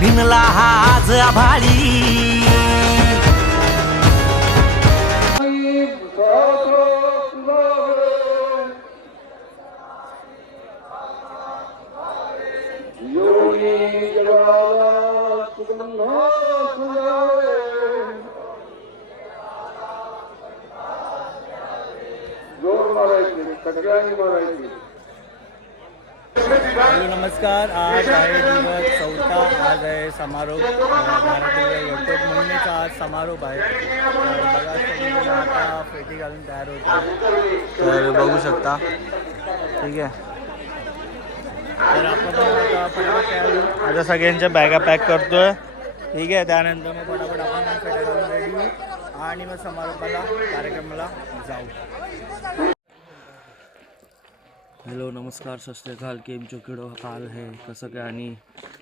भिनला हा आज आभाळी. सगळ्यांनी मारायची. हॅलो नमस्कार. आज आहे दिवस चौथा. आज आहे समारोप भारतीय मोहिमेचा आज समारोप आहे. बघा आता फेटी घालून तयार होतो. तर बघू शकता. ठीक आहे. तर आपण आता सगळ्यांच्या बॅगा पॅक करतोय. ठीक आहे त्यानंतर मग पटापट आपण पण फेट्या घालून रेडी आणि मग समारोपाला कार्यक्रमाला जाऊ. हॅलो नमस्कार अकाल केम चोकिडो काल है कसं काय? आणि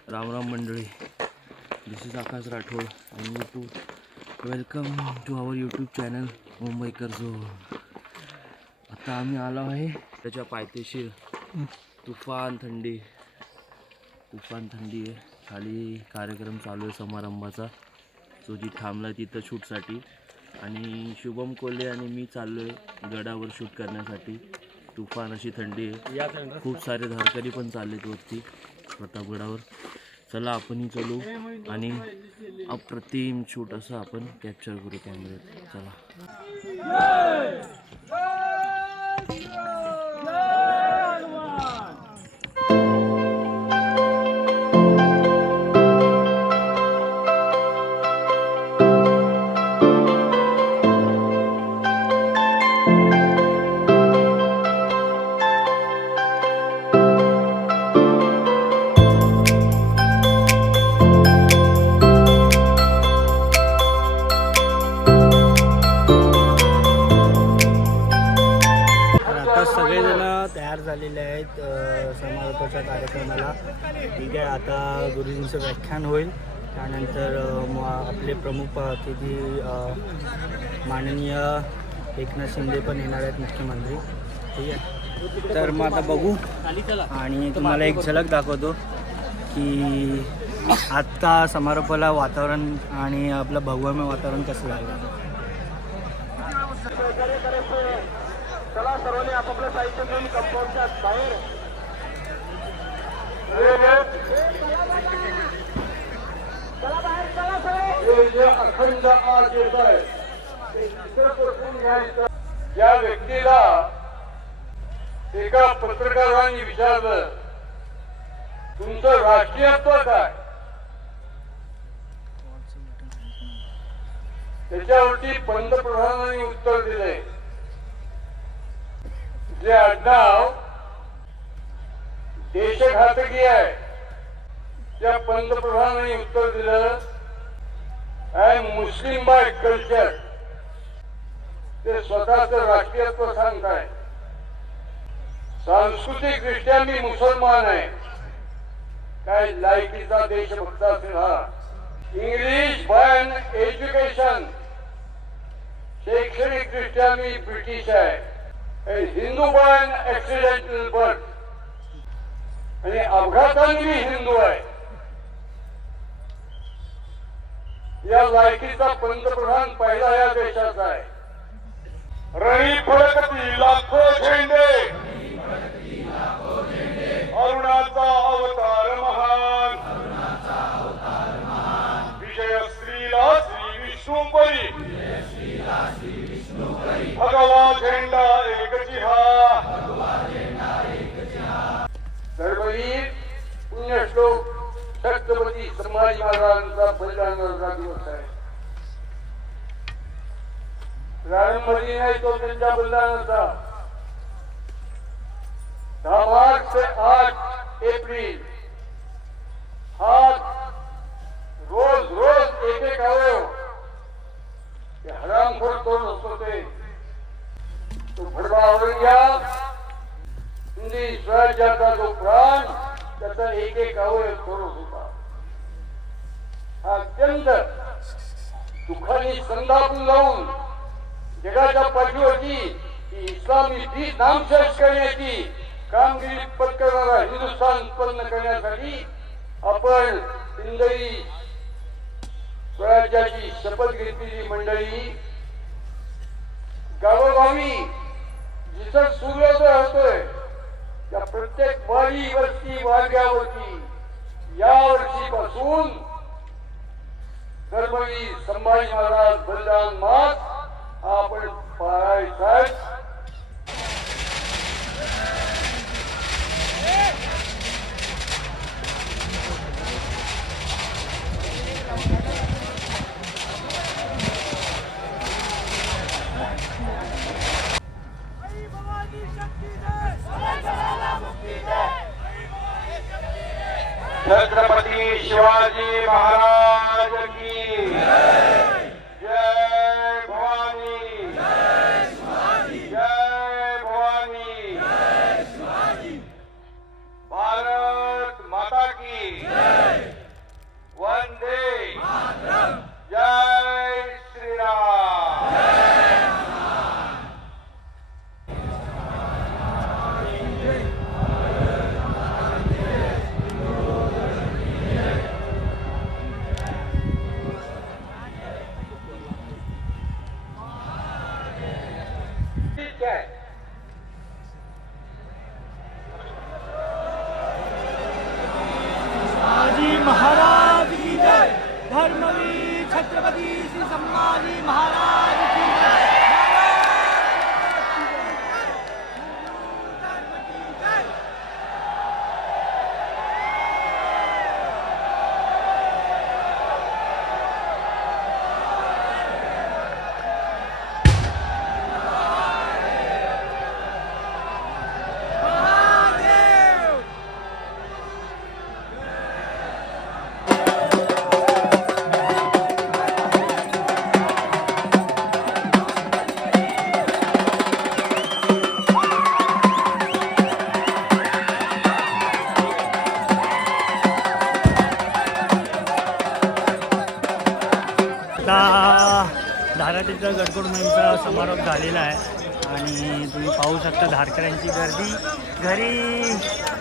रामराम मंडळी. दिस इज आकाश राठोड आणि YouTube welcome to our YouTube channel मुंबईकर जो आता आम्ही आलो आहे त्याच्या पायथ्याशी तुफान थंडी. तुफान थंडी आहे. खाली कार्यक्रम चालू आहे समारंभाचा. जो जी थांबला तिथं शूटसाठी. आणि शुभम कोल्हे आणि मी चाललो आहे गडावर शूट करण्यासाठी. तुफान अशी थंडी आहे. खूप सारे धारकरी पण चाललेत वरती. प्रतापगडावर. चला आपणही चलू आणि अप्रतिम शूट असं आपण कॅप्चर करू कॅमेऱ्यात चला. व्याख्यान होईल. त्यानंतर मग आपले प्रमुख अतिथी माननीय एकनाथ शिंदे पण येणार आहेत मुख्यमंत्री. ठीक आहे? तर मग आता बघू. आणि तुम्हाला एक झलक दाखवतो की आत्ता समारोपाला वातावरण आणि आपलं भगवमय वातावरण कसं झालं? जे अखंड आज येत आहे. ते इतर घ्यायचं. ज्या व्यक्तीला एका पत्रकारांनी विचारलं तुमचं राष्ट्रीयत्व काय? त्याच्यावरती पंतप्रधानांनी उत्तर दिले जे आडनाव देशघातकी आहे त्या पंतप्रधानांनी उत्तर दिलं. I Muslim by culture. ते स्वतःच राष्ट्रीयत्व सांगताय. सांस्कृतिक दृष्ट्या मी मुसलमान आहे. काय लायकीचा देशभक्त असेल हा. English by education. शैक्षणिक दृष्ट्या मी ब्रिटिश आहे. Hindu by accidental birth. आणि अपघाताने मी हिंदू आहे. या लायकीचा पंतप्रधान पहिला या देशाचा आहे. रणी फडकती लाखो झेंडे. अरुणाचा अवतार महान. विजय श्रीला श्री विष्णुपरी. भगवा झेंडा एक जिहा सर्ववीर पुण्यश्लोक. छत्रपती संभाजी महाराजांचा बलिदानाचा दिवस आहे. प्रारंभही नाही तो त्यांच्या बलिदानाचा. दहा मार्च ते आठ एप्रिल. हा रोज रोज एक एक अवयव. ते हरामखोर तोड असतो ते? तो भडवा औरंग्या हिंदी स्वराज्याचा जो प्राण त्याचा एक एक अवयव करून होता. अत्यंत दुःखाने संतापून लावून जगाच्या पाठीवरची इस्लामी दी नामशेष करण्याची कामगिरी पत्करणारा हिंदुस्थान उत्पन्न करण्यासाठी आपण हिंदवी स्वराज्याची शपथ घेतलेली मंडळी. गावोगावी जिथं सूर्योदय होतोय त्या प्रत्येक वाडी वस्ती वाड्यावरती या वर्षीपासून धर्मवीर संभाजी महाराज बलिदान मास आपण पाळायचा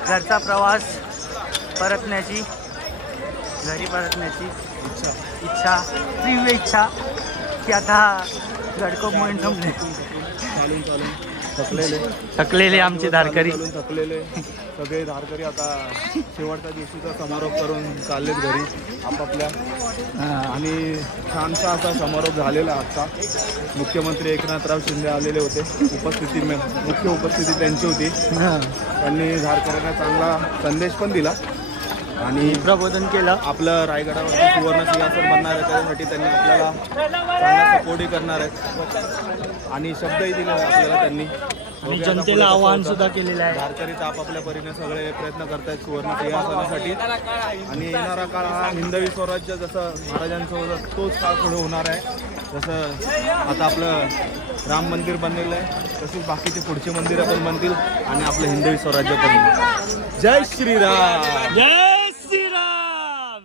घरचा प्रवास परतण्याची घरी परतण्याची इच्छा. इच्छा तीव्र इच्छा की आता चालून चालून. थकलेले. थकलेले आमचे धारकरी. थकलेले. सगळे धारकरी आता शेवटच्या दिवशीचा समारोप करून चाललेत घरी आपापल्या. आणि छानसा असा समारोप झालेला आजचा. मुख्यमंत्री एकनाथराव शिंदे आलेले होते. उपस्थिती मे- मुख्य उपस्थिती त्यांची होती. त्यांनी धारकऱ्यांना चांगला संदेश पण दिला. आणि प्रबोधन केलं. आपलं रायगडावरती सुवर्ण सिंहासन बनणार आहे त्यासाठी त्यांनी आपल्याला चांगला सपोर्टही करणार आहेत आणि शब्दही दिले आपल्याला त्यांनी. आणि जनतेला आव्हान. सुद्धा केलेलं आहे धारकरी तर आपापल्या परीने सगळे प्रयत्न करतायत सुवर्ण सिंहासनासाठी आणि येणारा काळ हा हिंदवी स्वराज्य जसं महाराजांचं होतं तोच काळ पुढे होणार आहे जसं आता आपलं राम मंदिर बनलेलं आहे तसेच बाकीचे पुढचे मंदिरं पण बनतील आणि आपलं हिंदवी स्वराज्य पण. जय श्रीराम जय श्रीराम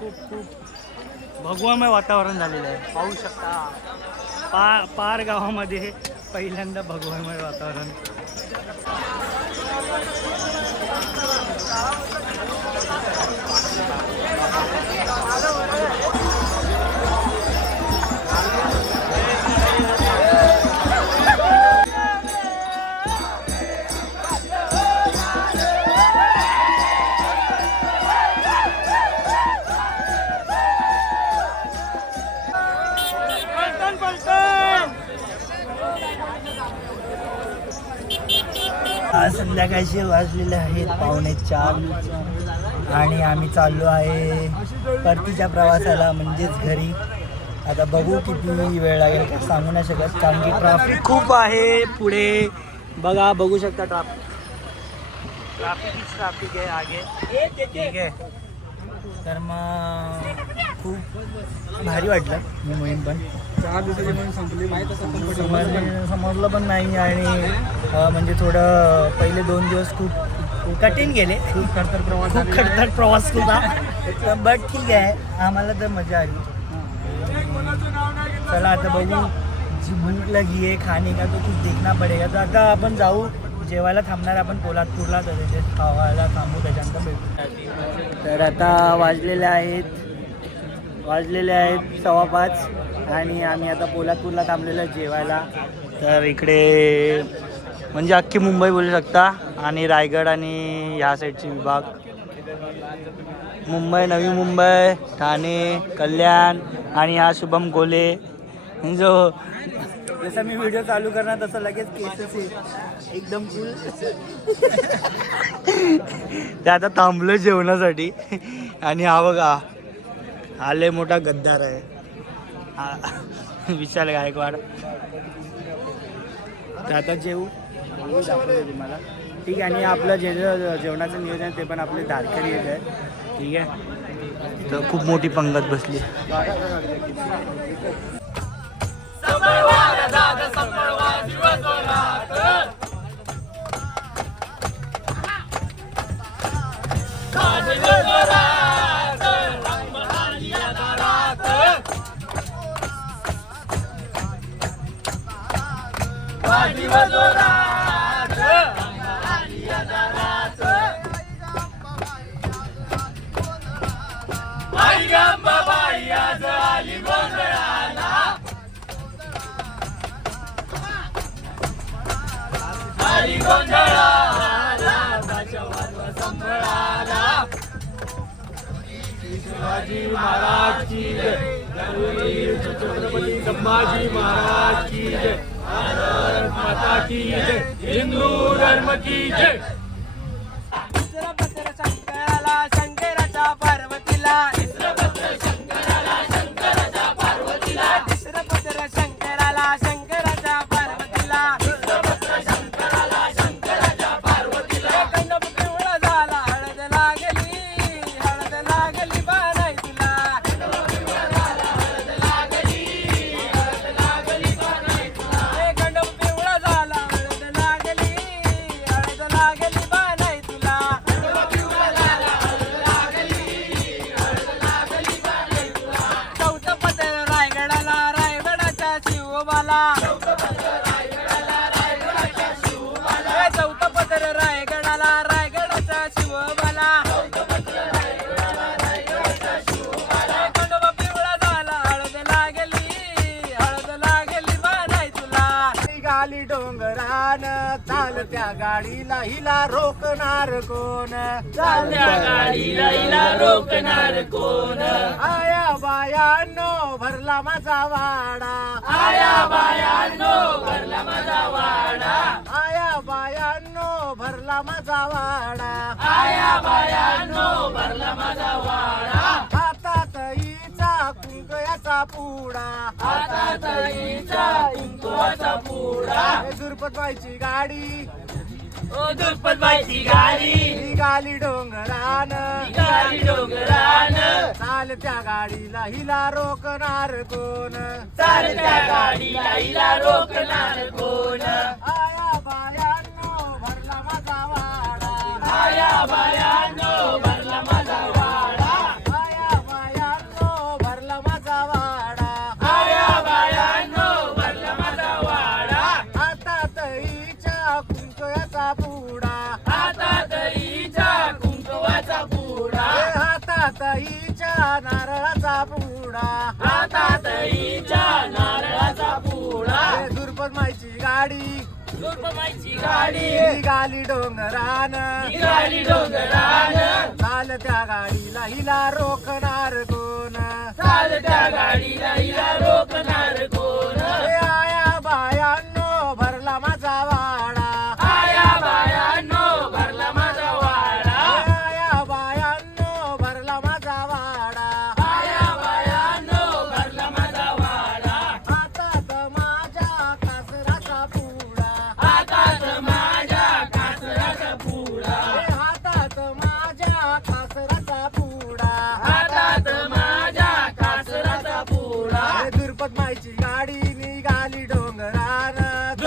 खूप खूप भगवामय वातावरण झालेलं आहे. पाहू शकता. पार पार गावामध्ये पहिल्यांदा भगवामय वातावरण. संध्याकाळचे वाजलेले आहेत पावणे चार. आणि आम्ही चाललो आहे परतीच्या प्रवासाला म्हणजेच घरी. आता बघू किती वेळ लागेल सांगू नाही शकत कारण की ट्राफिक खूप आहे पुढे. बघा बघू शकता ट्राफिक ट्राफिक ट्राफिक आहे आगे. ठीक आहे. तर मग खूप भारी वाटलं मी मोहीम पण. चार दिवसाची पण संपली. समजलं समजलं पण नाही आणि म्हणजे थोडं पहिले दोन दिवस खूप कठीण गेले. खूप खडतर प्रवास खूप खडतर प्रवास होता. बट ठीक आहे आम्हाला तर मजा आली. चला आता बघू. जी भूक लगी है खाने का तो कुछ देखना पड़ेगा. तो आता आपण जाऊ. जेवायला थांबणार आपण पोलादपूरला तर खावायला थांबू त्याच्यानंतर भेटू. तर आता वाजलेले आहेत वाजलेले आहेत सव्वा पाच आणि आम्ही आता पोलादपूरला थांबलेलो आहे जेवायला. तर इकडे म्हणजे अख्खी मुंबई बोलू शकता आणि रायगड आणि ह्या साईडचे विभाग. मुंबई नवी मुंबई ठाणे कल्याण आणि हा शुभम गोले जो जसं मी व्हिडिओ चालू करणार तसं लगेच केसेस एकदम फुल ते आता थांबलो जेवणासाठी. आणि हा बघा हा लय मोठा गद्दार आहे. विशाल गायकवाड. तर आता जेवू. दाखवतो तुम्हाला. ठीक आहे आणि आपलं जे जे जेवणाचं नियोजन आहे ते पण आपले धारकरी येत आहे. ठीक आहे. तर खूप मोठी पंगत बसली. संपवा दिवस रात्र महाराज की है महाराज की है माता की है हिन्दू धर्म की छे डोंगरान चालत्या गाडीला हिला रोकणार कोण? चालत्या गाडीला हिला रोकणार कोण? आया बायानो भरला माझा वाडा. आया बायांनो भरला माझा वाडा. आया बायानो भरला माझा वाडा. आया बायांनो भरला माझा वाडा. हिचा कुंकयाचा पुडा कुंकुवाचा पुडा. दुर्पत बाईची गाडी. दुर्पत बाईची गाडी. निघाली डोंगरान. गाडी डोंगरान. चालत्या गाडीला हिला रोकणार कोण? चालत्या गाडीला हिला रोकणार कोण? आया बायानो भरला माझा वाडा. आया बायांनो हातात हिच्या नारळाचा पुडा. हातात हिच्या नारळाचा पुडा. दुर्पद माईची गाडी. निघाली डोंगरान. निघाली डोंगरान. चालत्या गाडीला हिला रोखणार कोण? चालत्या गाडीला हिला रोकणार कोण?